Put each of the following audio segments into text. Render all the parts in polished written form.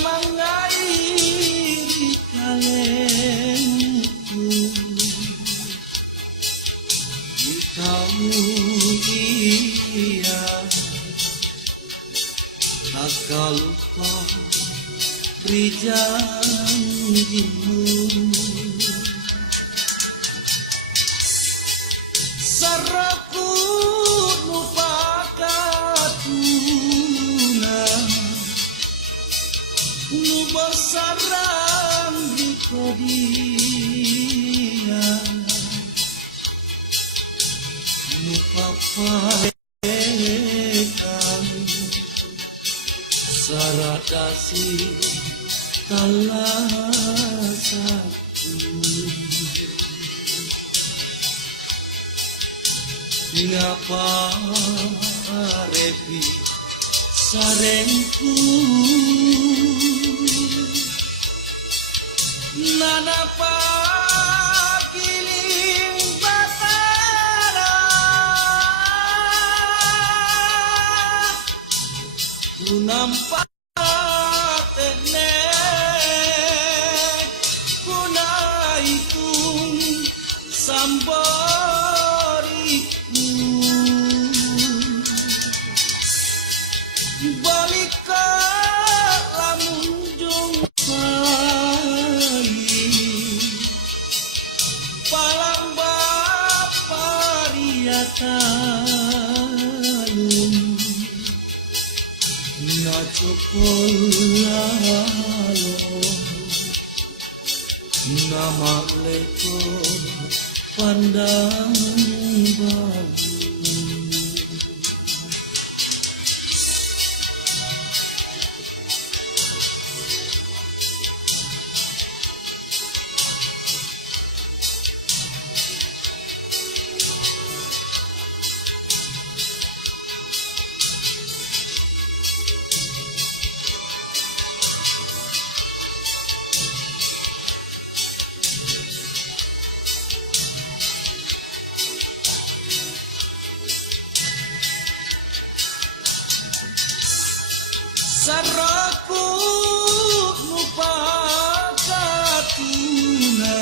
mangairi kalengku di tahun dia akal lupa beri janjimu saraku mupakatuna nu sarang di kodia nu papaekan saradasi talasaku ngapa repi sarengku nana pagiling batara ku nampak tenek ku naikung samboriku balika lamun jumpai palamba pariatalum na cokolalo nama leko pandang babu saraku mupakatuna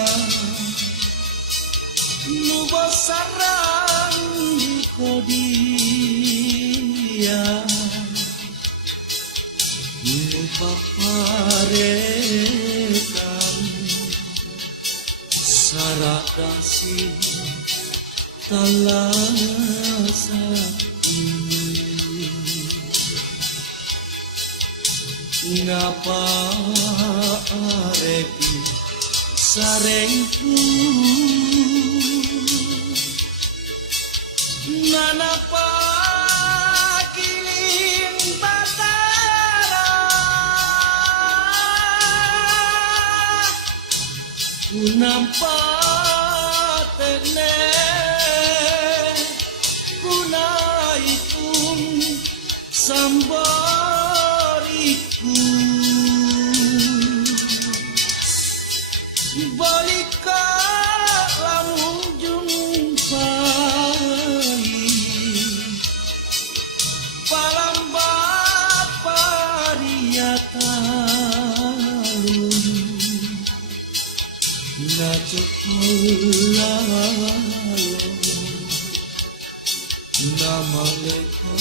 nu sarang di kodia nu paparekan saradasi talasaku ngapa repi sarengku nana pagiling batara ku nampak tenek ku naikung samboriku balika lamun jumpai palamba pariatalum na cokolalo nama leko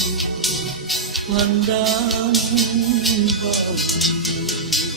pandang babu